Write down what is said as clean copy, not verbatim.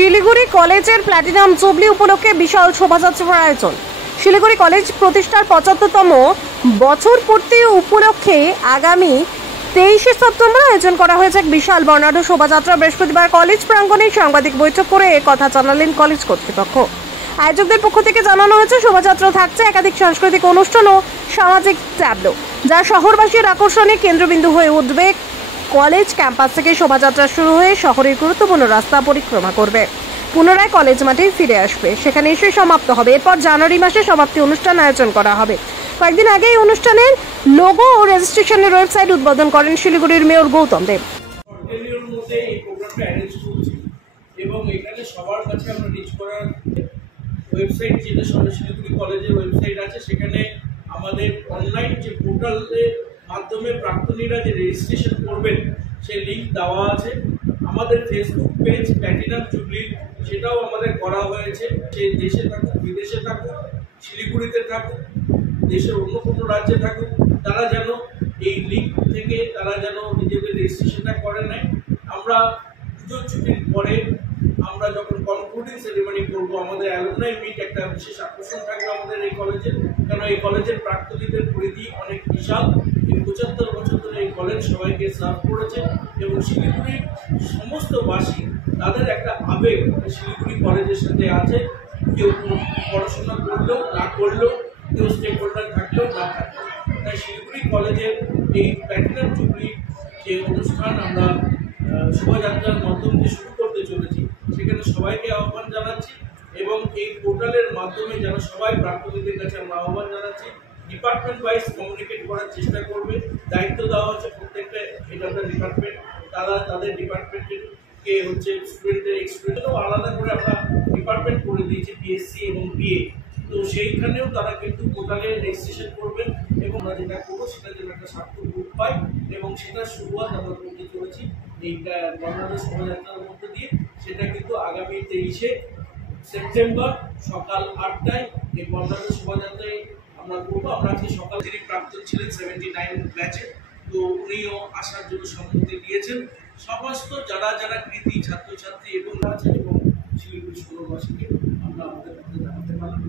শিলিগুড়ি কলেজের platinum jubilee উপলক্ষে বিশাল শোভাযাত্রার আয়োজন। শিলিগুড়ি কলেজ প্রতিষ্ঠার 75তম বছর পূর্তি উপলক্ষে আগামী 23শে সেপ্টেম্বর আয়োজন করা হয়েছে এক বিশাল বর্ণাঢ্য শোভাযাত্রা। বৃহস্পতিবার কলেজ প্রাঙ্গণে সাংবাদিক বৈঠক করে কথা জানালেন কলেজ কর্তৃপক্ষ। আয়োজকদের পক্ষ থেকে জানানো হয়েছে শোভাযাত্রা থাকছে একাধিক সাংস্কৃতিক অনুষ্ঠান ও সামাজিক ট্যাবলো, যা শহরবাসীর আকর্ষণের কেন্দ্রবিন্দু হয়ে উঠবে। কলেজ ক্যাম্পাস থেকে শোভাযাত্রা শুরু হয়ে শহরের গুরুত্বপূর্ণ রাস্তা পরিক্রমা করবে, পুনরায় কলেজ মাঠে ফিরে আসবে, সেখানে এসে সমাপ্ত হবে। এরপর জানুয়ারি মাসে সমাপ্তি অনুষ্ঠান আয়োজন করা হবে। কয়েকদিন আগে এই অনুষ্ঠানের লোগো ও রেজিস্ট্রেশনের ওয়েবসাইট উদ্বোধন করেন শিলিগুড়ির মেয়র গৌতম দেব। এবং এখানে সবার কাছে আমরা রিচ করার ওয়েবসাইট, যেটা শিলিগুড়ি কলেজের ওয়েবসাইট আছে, সেখানে আমাদের অনলাইন যে পোর্টালের মাধ্যমে প্রাক্তনীরা যে রেজিস্ট্রেশন করবেন সেই লিঙ্ক দেওয়া আছে। আমাদের ফেসবুক পেজ প্ল্যাটিনাম জুবলি, সেটাও আমাদের করা হয়েছে। সে দেশে থাকুক, বিদেশে থাকুক, শিলিগুড়িতে থাকুক, দেশের অন্য কোনো রাজ্যে থাকুক, তারা যেন এই লিঙ্ক থেকে তারা যেন নিজেদের রেজিস্ট্রেশনটা করে নেয়। আমরা পুজোর ছুটির পরে আমরা যখন কনক্লুডিং সেরিমনি করবো, আমাদের অ্যালুমনাই মিট একটা বিশেষ আকর্ষণ থাকবে আমাদের এই কলেজের। কারণ এই কলেজের প্রাক্তনীদের পরিধি অনেক বিশাল। এই 75 বছর ধরে এই কলেজ সবাইকে সার্ভ করেছে এবং শিলিগুড়ির সমস্ত বাসী তাদের একটা আবেগ শিলিগুড়ি কলেজের সাথে আছে। কেউ পড়াশোনা করলেও না করলেও, কেউ স্টেক হোল্ডার থাকলেও না থাকলেও, তাই শিলিগুড়ি কলেজের এই প্ল্যাটিনাম জুবলি যে অনুষ্ঠান আমরা শোভাযাত্রার মাধ্যম দিয়ে শুরু করতে চলেছি, সেখানে সবাইকে আহ্বান জানাচ্ছি এবং এই পোর্টালের মাধ্যমে যেন সবাই প্রাক্তনীদের কাছে আমরা আহ্বান জানাচ্ছি ডিপার্টমেন্ট ওয়াইজ কমিউনিকেট করার চেষ্টা করবে। দায়িত্ব দেওয়া হচ্ছে প্রত্যেকটা ডিপার্টমেন্ট, তারা তাদের ডিপার্টমেন্টকে হচ্ছে স্টুডেন্টের এক্সপিরিয়েন্সও আলাদা করে আমরা ডিপার্টমেন্ট করে দিয়েছি, বিএসসি এবং বিএ। তো সেইখানেও তারা কিন্তু পোর্টালে রেজিস্ট্রেশন করবেন এবং আমরা যেটা করবো সেটা যেন একটা সার্থক রূপ পাই এবং সেটার শুরুয়াত আমরা করতে চলেছি এই বর্ণাঢ্য শোভাযাত্রার মধ্যে দিয়ে। সেটা কিন্তু আগামী 23শে সেপ্টেম্বর সকাল 8টায় এই বর্ণাঢ্য শোভাযাত্রায় আমরা করবো। আমরা আজকে সকাল যিনি প্রাক্তন ছিলেন 79 ব্যাচে, তো উনিও আসার জন্য সম্মতি দিয়েছেন। সমস্ত যারা যারা কৃতি ছাত্রছাত্রী এবং আছে এবং শিলিগুড়ি শহরবাসীকে আমরা আমাদের মধ্যে জানাতে পারলাম।